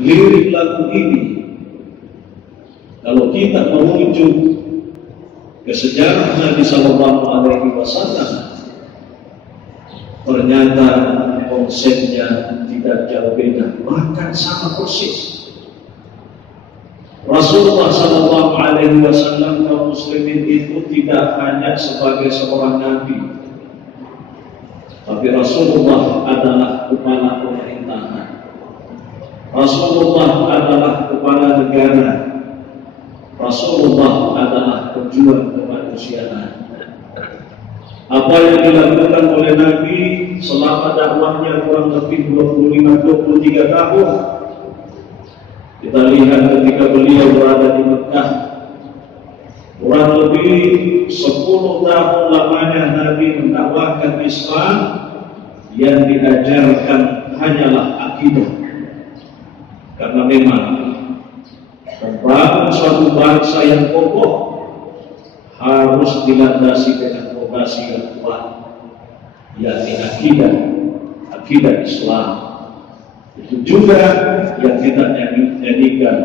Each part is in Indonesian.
lirik lagu ini, kalau kita merujuk ke sejarah Nabi Sallallahu Alaihi Wasallam, ternyata konsepnya tidak jauh beda, bahkan sama persis. Rasulullah Sallallahu Alaihi Wasallam kaum muslimin itu tidak hanya sebagai seorang nabi, tapi Rasulullah adalah kepala pemerintahan. Rasulullah adalah kepala negara. Rasulullah adalah pejuang kemanusiaan. Apa yang dilakukan oleh Nabi selama dakwahnya kurang lebih 25-23 tahun, kita lihat ketika beliau berada di Mekah, kurang lebih 10 tahun lamanya Nabi mendakwahkan Islam. Yang diajarkan hanyalah akidah, karena memang membangun suatu bangsa yang kokoh harus dilandasi dengan fondasi yang kuat, yakni akidah Islam. Itu juga yang kita nyanyikan,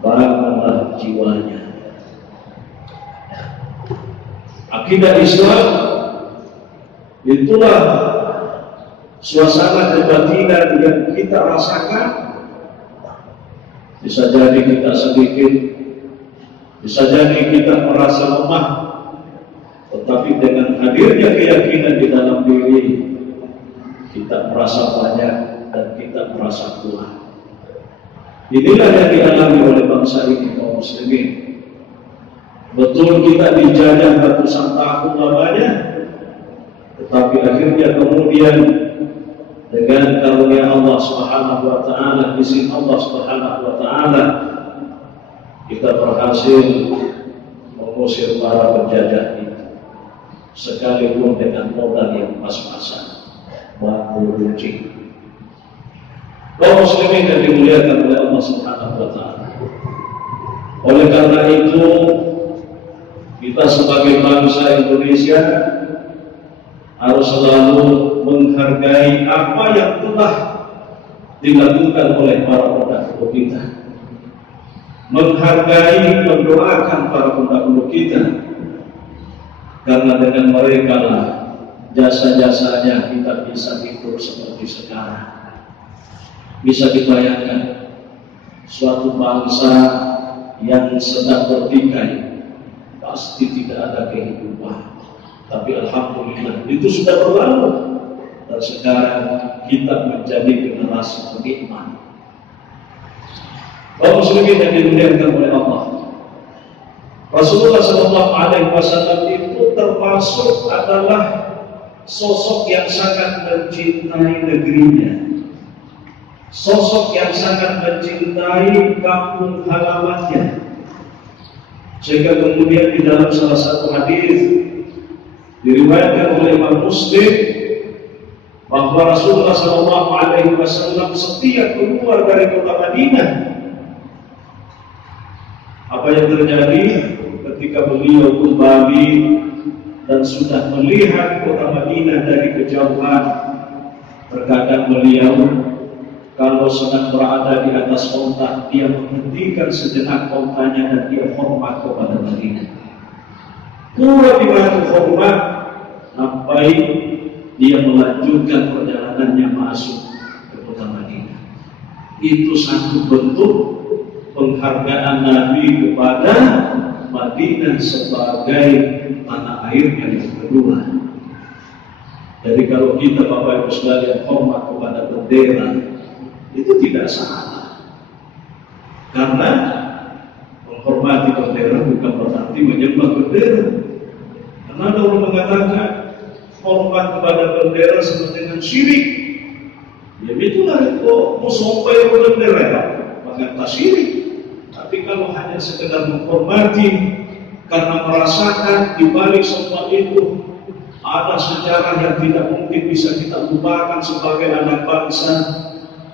bangunlah jiwanya. Akidah Islam itulah suasana kebatinan yang kita rasakan. Bisa jadi kita sedikit, bisa jadi kita merasa lemah, tetapi dengan hadirnya keyakinan di dalam diri, kita merasa banyak dan kita merasa kuat. Inilah yang dialami oleh bangsa ini, kaum muslimin. Betul kita dijajah ratusan tahun lamanya, tetapi akhirnya kemudian dengan karunia Allah Subhanahu wa taala, izin Allah Subhanahu wa taala, kita berhasil mengusir para penjajah itu, sekalipun dengan modal yang pas-pasan, batu runcing. Kaum muslimin yang dimuliakan oleh Allah Subhanahu wa taala. Oleh karena itu, kita sebagai bangsa Indonesia harus selalu menghargai apa yang telah dilakukan oleh para pendahulu kita, menghargai, mendoakan para pendahulu kita, karena dengan mereka lah jasa-jasanya kita bisa hidup seperti sekarang. Bisa dibayangkan suatu bangsa yang sedang bertikai, pasti tidak ada kehidupan. Tapi alhamdulillah itu sudah berlalu, dan sekarang kita menjadi generasi penikmat. Kaum muslimin yang dimuliakan oleh Allah, Rasulullah Sallallahu Alaihi Wasallam itu termasuk adalah sosok yang sangat mencintai negerinya, sosok yang sangat mencintai kampung halamannya, sehingga kemudian di dalam salah satu hadis diriwayatkan oleh Imam Muslim bahwa Rasulullah Sallallahu Alaihi Wasallam setiap keluar dari kota Madinah, apa yang terjadi ketika beliau kembali dan sudah melihat kota Madinah dari kejauhan, terkadang beliau kalau sedang berada di atas onta, dia menghentikan sejenak ontanya dan dia hormat kepada Madinah. Kuat di batu hormat sampai dia melanjutkan perjalanannya masuk ke kota Madinah. Itu satu bentuk penghargaan Nabi kepada Madinah sebagai tanah airnya yang kedua. Jadi kalau kita Bapak Ibu sekalian hormat kepada bendera, itu tidak salah, karena menghormati bendera bukan berarti menyembah bendera. Karena ada orang mengatakan hormat kepada bendera sama dengan syirik. Ya itulah itu musafir bendera, maka tak syirik. Tapi kalau hanya sekedar menghormati karena merasakan di balik semua itu ada sejarah yang tidak mungkin bisa kita lupakan sebagai anak bangsa,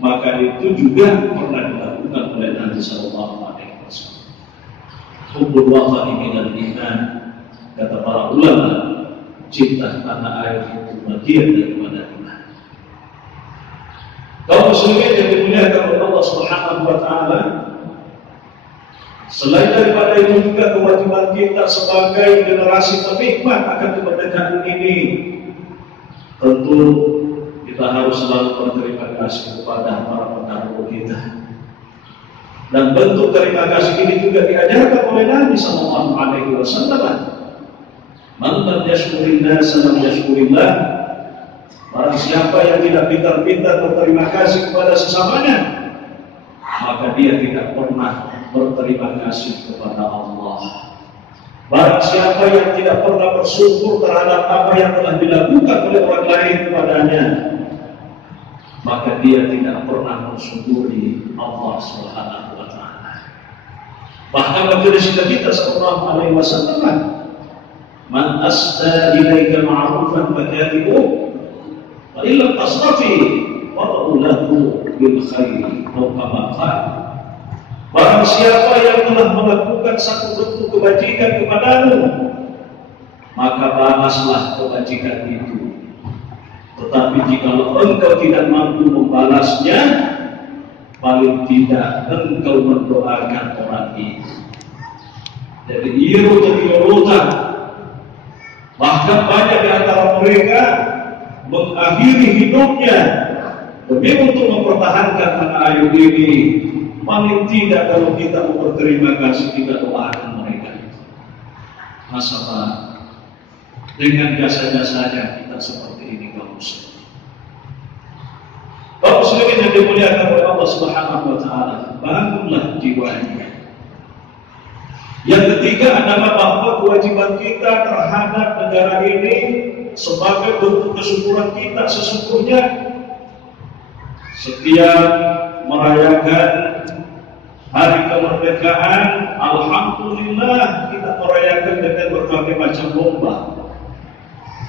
maka itu juga pernah dilakukan oleh Nabi Sallallahu Alaihi Wasallam. Hubbul watani minal iman, kata para ulama, cinta tanah air itu bagian daripada iman. Kaum muslimin yang dimuliakan oleh Allah Subhanahu wa ta'ala. Selain daripada itu juga kewajiban kita sebagai generasi penikmat akan kemerdekaan ini, tentu kita harus selalu berterima kasih kepada para pendahulu kita. Dan bentuk terima kasih ini juga diajarkan oleh Nabi sallallahu alaihi wasallam. Man lam yashkurin nas lam yashkurillah. Barang siapa yang tidak pintar-pintar berterima kasih kepada sesamanya, maka dia tidak pernah berterima kasih kepada Allah. Barang siapa yang tidak pernah bersyukur terhadap apa yang telah dilakukan oleh orang lain kepadanya, maka dia tidak pernah mensyukuri Allah Subhanahu wa ta'ala. Bahkan majelis Nabi sallallahu alaihi wasallam, man asda ilaika ma'rufan fakarihu wa illa tasrafi wa lahu bil khairi atau kama qala. Barang siapa yang telah melakukan satu bentuk kebajikan kepadamu, maka balaslah kebajikan itu. Tetapi jika engkau tidak mampu membalasnya, paling tidak engkau mendoakan orang itu. Jadi iru jadi urutan. Bahkan banyak di antara mereka mengakhiri hidupnya demi untuk mempertahankan tanah air ini. Paling tidak kalau kita mau berterima kasih, kita doakan mereka. Masalah dengan jasa-jasanya kita seperti ini kaum muslimin. Kaum muslimin yang dimuliakan oleh Allah Subhanahu wa ta'ala, bangunlah jiwanya. Yang ketiga adalah bahwa kewajiban kita terhadap negara ini sebagai bentuk kesyukuran kita sesungguhnya setiap merayakan hari kemerdekaan, alhamdulillah kita merayakan dengan berbagai macam lomba.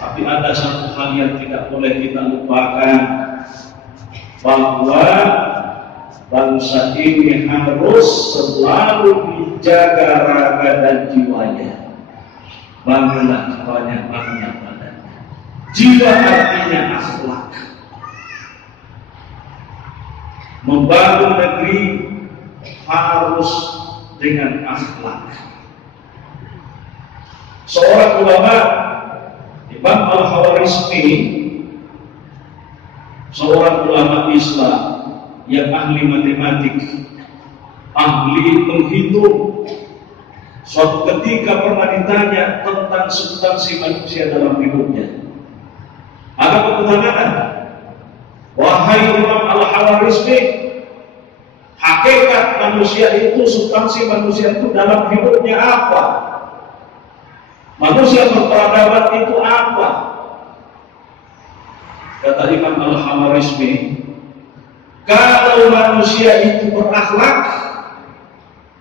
Tapi ada satu hal yang tidak boleh kita lupakan, bahwa bangsa ini harus selalu dijaga raga dan jiwanya. Bangunlah jiwanya, bangunlah badannya. Jiwa artinya akhlak. Membangun negeri harus dengan akhlak. Seorang ulama, Imam Al-Khawarizmi, seorang ulama Islam yang ahli matematik, ahli menghitung, suatu ketika pernah ditanya tentang substansi manusia dalam hidupnya. Ada pertanyaan, wahai Imam Al-Khawarizmi, hakikat manusia itu, substansi manusia itu dalam hidupnya apa? Manusia berperadaban itu apa? Kata Imam Al-Khawarizmi, kalau manusia itu berakhlak,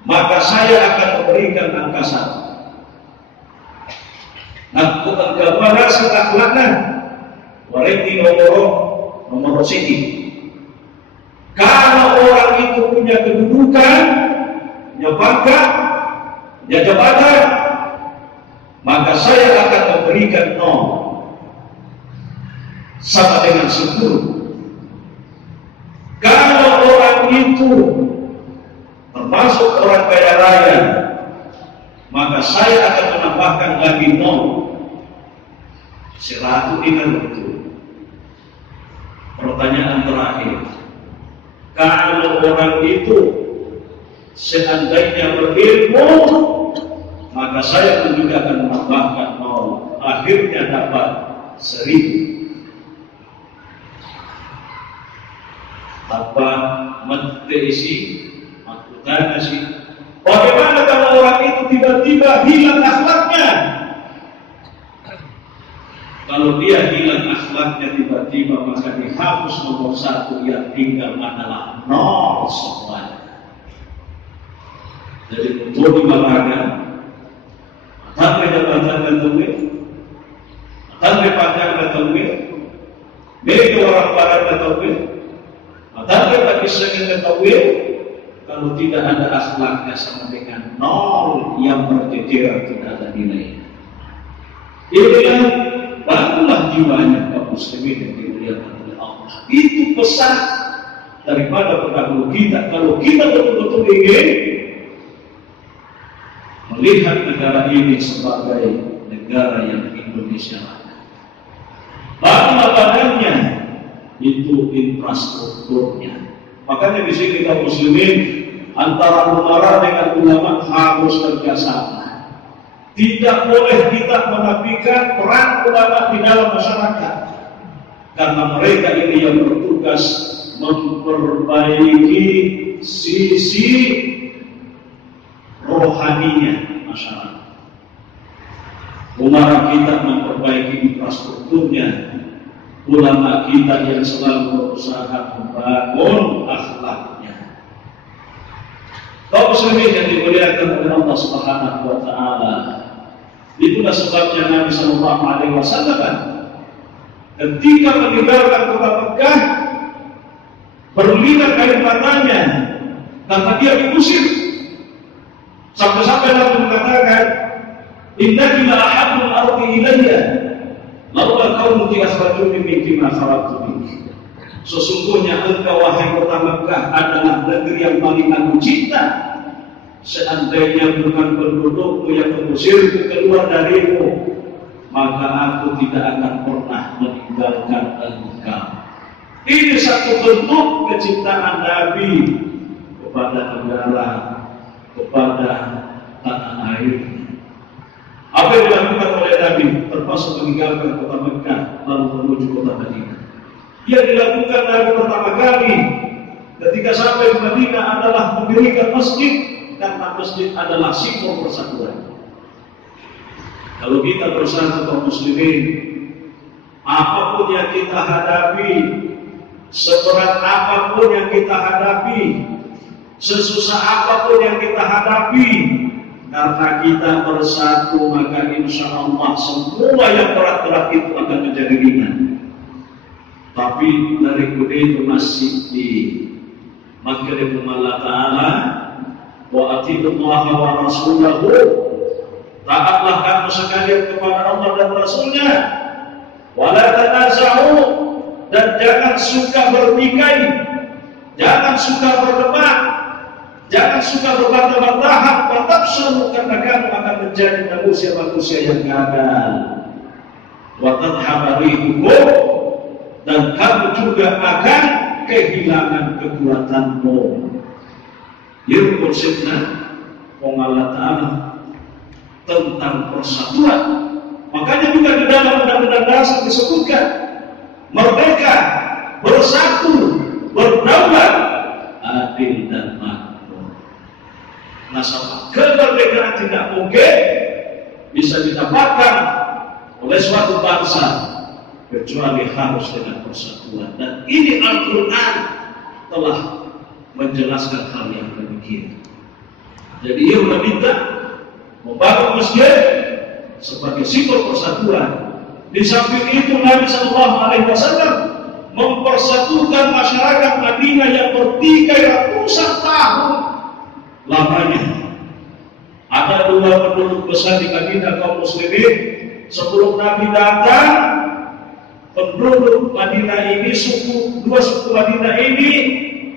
maka saya akan memberikan angka 1. Nah, bukan kepada akhlaknya, wariti nomor sini. Kalau orang itu punya kedudukan, punya pangkat, punya jabatan, maka saya akan memberikan 0 sama dengan 10. Kalau orang itu termasuk orang kaya raya, maka saya akan menambahkan lagi 0. 100 ingat betul. Pertanyaan terakhir, kalau orang itu seandainya berilmu, maka saya pun juga akan menambahkan 0. Akhirnya dapat 1000. Apa mentesi, makutana sih. Bagaimana kalau orang itu tiba-tiba hilang akhlaknya? Kalau dia hilang akhlaknya tiba-tiba, maka dihapus nomor 1, yang tinggal adalah 0 semuanya. Jadi untuk dimarakan, tanpa jabatan ketemu, tanpa pangkat ketemu, milik orang barat ketemu, tanpa bagi sengit ketemu, kalau tidak ada akhlaknya sama dengan 0 yang berjejer, tidak ada nilai. Inilah bangunlah jiwanya kaum muslimin yang dimuliakan oleh Allah. Itu pesan daripada pendahulu kita. Kalau kita betul-betul ingin melihat negara ini sebagai negara yang Indonesia ada. Bagaimana badannya? Itu infrastrukturnya. Makanya di sini kaum muslimin antara umara dengan ulama harus kerjasama. Tidak boleh kita menafikan peran ulama di dalam masyarakat, karena mereka ini yang bertugas memperbaiki sisi rohaninya masyarakat. Umara kita memperbaiki infrastrukturnya, ulama kita yang selalu berusaha membangun akhlaknya. Kaum muslimin yang dimuliakan oleh Allah Subhanahu wa taala, itulah sebabnya Nabi sallallahu alaihi wasallam ketika meninggalkan kota Mekah berlinang air matanya karena dia diusir. Sampai-sampai Nabi mengatakan, "Innaka la ahabbul ardi ilayya laula qaumuki akhrajuni minki ma kharajtu minki." Sesungguhnya engkau wahai kota Mekah adalah negeri yang paling aku cinta. Seandainya bukan pendudukmu yang mengusirku keluar darimu, maka aku tidak akan pernah meninggalkan engkau. Ini satu bentuk kecintaan Nabi kepada negara, kepada tanah air. Apa yang dilakukan oleh Nabi termasuk meninggalkan kota Mekah lalu menuju kota Madinah. Yang dilakukan Nabi pertama kali ketika sampai di Madinah adalah mendirikan masjid, karena masjid adalah simbol persatuan. Kalau kita bersatu kaum muslimin, apapun yang kita hadapi, seberat apapun yang kita hadapi, sesusah apapun yang kita hadapi, karena kita bersatu, maka insya Allah semua yang berat-berat itu akan menjadi ringan. Tapi dari itu masih di makirim Allah Ta'ala, wa atiullaha wa rasulahu, taatlah kamu sekalian kepada Allah dan Rasulnya, wala tanaza'u, dan jangan suka bertikai, jangan suka berdebat, jangan suka berbantah-bantahan, fatafshalu, karena kamu akan menjadi manusia-manusia yang gagal. Wa tadhhabu rihukum, dan kamu juga akan kehilangan kekuatanmu. Ini konsepnya Allah Ta'ala tentang persatuan. Makanya juga di dalam Undang-Undang Dasar disebutkan merdeka, bersatu, berdaulat, adil dan makmur. Nasabah kemerdekaan tidak mungkin bisa didapatkan oleh suatu bangsa kecuali harus dengan persatuan. Dan ini Al-Quran telah menjelaskan hal yang demikian. Jadi ia meminta membangun masjid sebagai simbol persatuan. Di samping itu Nabi Sallallahu Alaihi Wasallam mempersatukan masyarakat Madinah yang bertikai ratusan tahun lamanya. Ada dua penduduk besar di Madinah kaum muslimin. Sebelum Nabi datang, penduduk Madinah ini, dua suku Madinah ini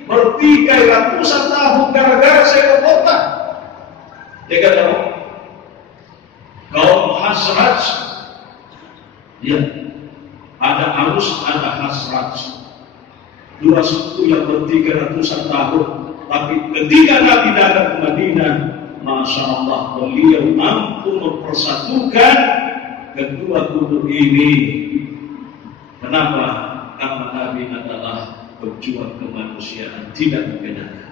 bertikai ratusan tahun gara-gara seekor kota. Tiga tahun. Kaum Khazraj, ya, ada Aus, ada Khazraj. Dua suku yang bertikai ratusan tahun. Tapi ketika Nabi datang ke Madinah, Masya Allah, beliau mampu mempersatukan kedua kubu ini. Kenapa? Karena Nabi adalah pejuang kemanusiaan, tidak membedakan.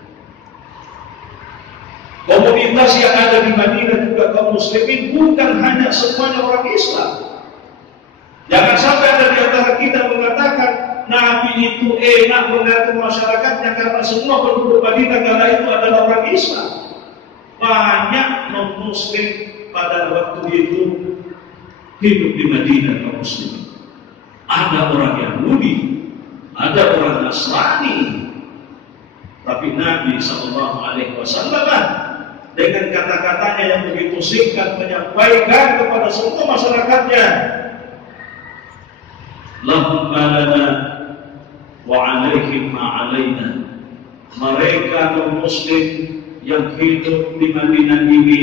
Komunitas yang ada di Madinah juga kaum muslimin, bukan hanya semuanya orang Islam. Jangan sampai ada di antara kita mengatakan Nabi itu enak mengatur masyarakatnya karena semua penduduk Madinah kala itu adalah orang Islam. Banyak non-muslim pada waktu itu hidup di Madinah kaum muslimin. Ada orang Yahudi, ada orang Nasrani, tapi Nabi SAW dengan kata-katanya yang begitu singkat menyampaikan kepada semua masyarakatnya, lahum ma lana wa alaihim ma alaina, mereka non-muslim yang hidup di Madinah ini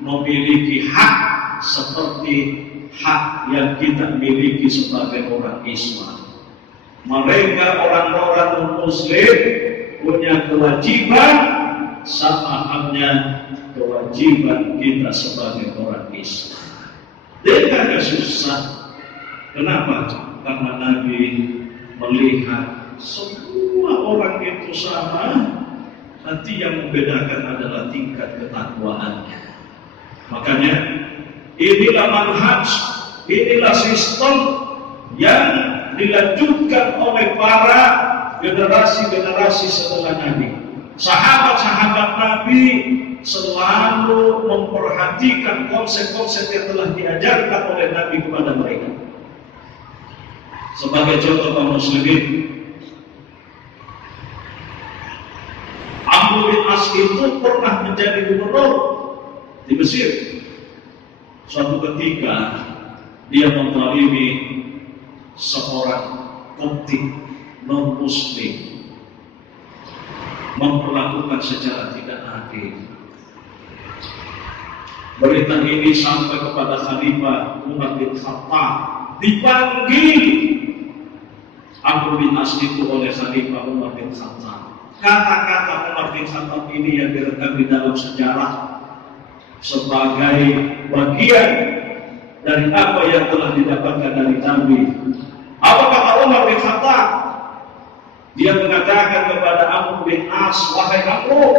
memiliki hak seperti hak yang kita miliki sebagai orang Islam. Mereka orang-orang non-muslim punya kewajiban sama halnya kewajiban kita sebagai orang Islam. Dia susah. Kenapa? Karena Nabi melihat semua orang itu sama, nanti yang membedakan adalah tingkat ketakwaannya. Makanya inilah manhaj, inilah sistem yang dilanjutkan oleh para generasi-generasi setelah Nabi. Sahabat-sahabat Nabi selalu memperhatikan konsep-konsep yang telah diajarkan oleh Nabi kepada mereka. Sebagai contoh kaum muslimin, Amr bin As itu pernah menjadi gubernur di Mesir. Suatu ketika dia menzalimi seorang Koptik non-muslim, memperlakukan secara tidak adil. Berita ini sampai kepada Khalifah Umar bin Khattab, dipanggil Amr bin As itu oleh Khalifah Umar bin Khattab. Kata-kata Umar bin Khattab ini yang direkam di dalam sejarah sebagai bagian dari apa yang telah didapatkan dari Nabi. Apa kata Umar bin Khattab? Dia mengatakan kepada Amr bin As, wahai Amr,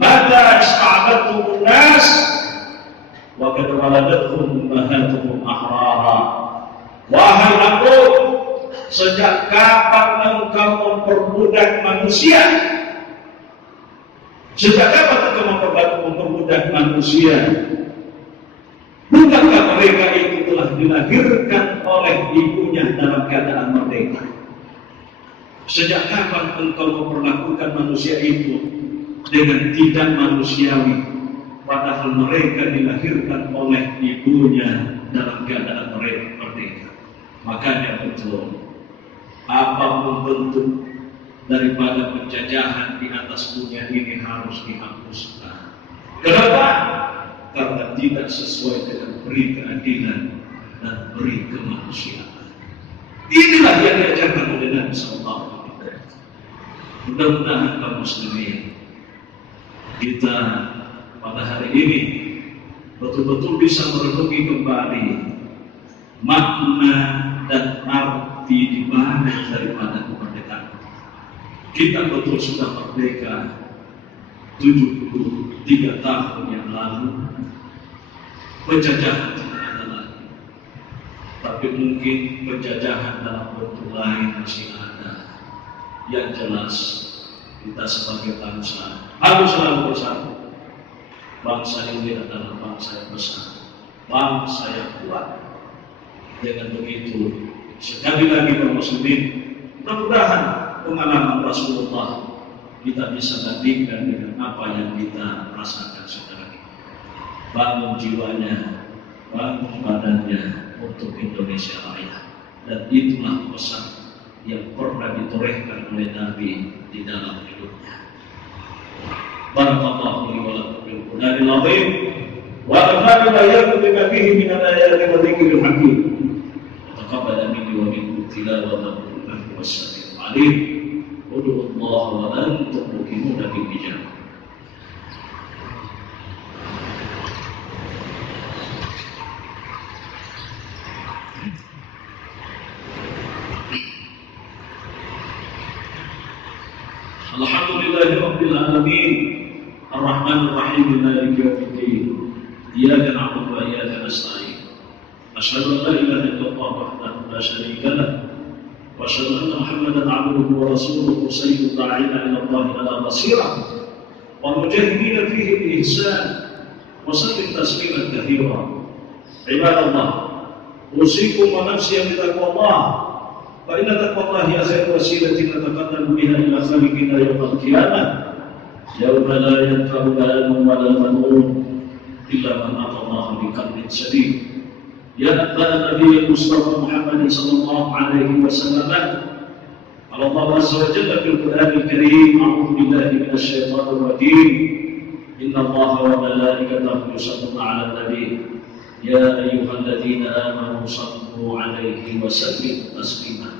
mata ista'adatkum nas wa qad waladathum ummahatuhum ahrara. Wahai Amr, sejak kapan engkau memperbudak manusia? Sejak kapan engkau memperbudak manusia? Bukankah mereka itu telah dilahirkan oleh ibunya dalam keadaan merdeka? Sejak kapan engkau memperlakukan manusia itu dengan tidak manusiawi, padahal mereka dilahirkan oleh ibunya dalam keadaan mereka merdeka? Makanya betul, apapun bentuk daripada penjajahan di atas dunia ini harus dihapuskan. Kenapa? Karena tidak sesuai dengan beri keadilan dan beri kemanusiaan. Inilah yang diajarkan oleh Nabi SAW. Mudah-mudahan kaum muslimin kita pada hari ini betul-betul bisa merenungi kembali makna dan arti di balik daripada kemerdekaan. Kita betul sudah merdeka 73 tahun yang lalu. Penjajahan tidak ada lagi, tapi mungkin penjajahan dalam bentuk lain masih ada. Yang jelas kita sebagai bangsa harus selalu bersatu. Bangsa ini adalah bangsa yang besar, bangsa yang kuat. Dengan begitu, sekali lagi kaum muslimin, mudah-mudahan pengalaman Rasulullah kita bisa bandingkan dengan apa yang kita rasakan sekarang ini. Bangun jiwanya, bangun badannya untuk Indonesia Raya. Dan itulah pesan yang pernah ditorehkan oleh Nabi di dalam hidupnya. Barakallahu li wa lakum bil Qur'anil azim wa nafa'ana wa iyyakum bima fihi min al-ayati wa dhikril hakim. Taqabbal minni wa minkum tilawatahu innahu was-sami'ul 'alim. Ud'u Allah wa antum muqimuna bil ijabah. Alhamdulillahi rabbil alamin, arrahmanir rahim, maliki yaumiddin, iyyaka na'budu wa iyyaka nasta'in. Asyhadu an la ilaha illallah wahdahu la syarika lah, wa asyhadu anna Muhammadan 'abduhu wa rasuluhu sayyidul da'ina ila Allah ala basirah wa mujahidin fihi bi ihsan wa sallim tasliman katsira. Ibadallah, usikum wa nafsi bi taqwallah. فإن تقوى الله خير وسيلة نتقدم بها إلى خالقنا يوم القيامة يوم لا ينفع مال ولا بنون إلا من أتى الله بقلب سليم. يا النبي المصطفى محمد صلى الله عليه وسلم قال الله عز وجل في القرآن الكريم: أعوذ بالله من الشيطان الرجيم، إن الله وملائكته يصلون على النبي يا أيها الذين آمنوا صلوا عليه وسلموا تسليما.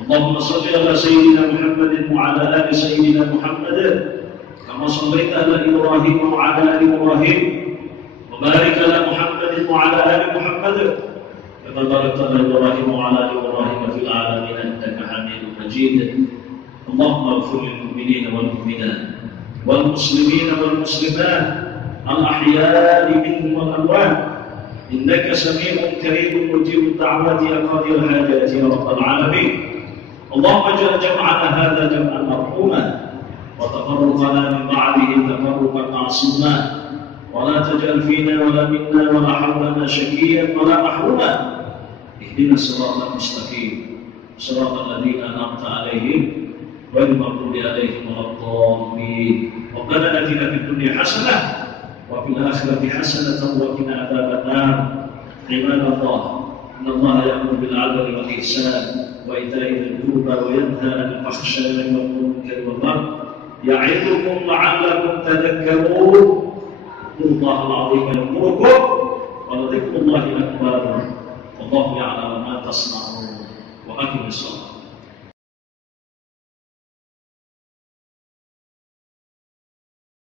اللهم صل على سيدنا محمد وعلى آل سيدنا محمد كما صليت على إبراهيم وعلى آل إبراهيم، وبارك على محمد وعلى آل محمد كما باركت على إبراهيم وعلى آل إبراهيم في العالمين إنك حميد مجيد. اللهم اغفر للمؤمنين والمؤمنات والمسلمين والمسلمات الأحياء منهم والأموات إنك سميع كريم مجيب الدعوات يا قاضي الحاجات يا رب العالمين. اللهم اجعل جمعنا هذا جمعا مرحوما وتفرقنا من بعده تفرقا معصوما، ولا تجعل فينا ولا منا ولا حولنا شقيا ولا محروما. اهدنا الصراط المستقيم صراط الذين أنعمت عليهم غير المغضوب عليهم ولا الضالين. ربنا آتنا في الدنيا حسنة وفي الآخرة حسنة وقنا عذاب النار. عباد الله، إن الله يأمر بالعدل والإحسان وإيتاء ذي القربى وينهى عن الفحشاء والمنكر والبغي يعظكم لعلكم تذكرون. اذكروا الله العظيم يذكركم ولذكر الله أكبر والله يعلم ما تصنعون. وأقم الصلاة.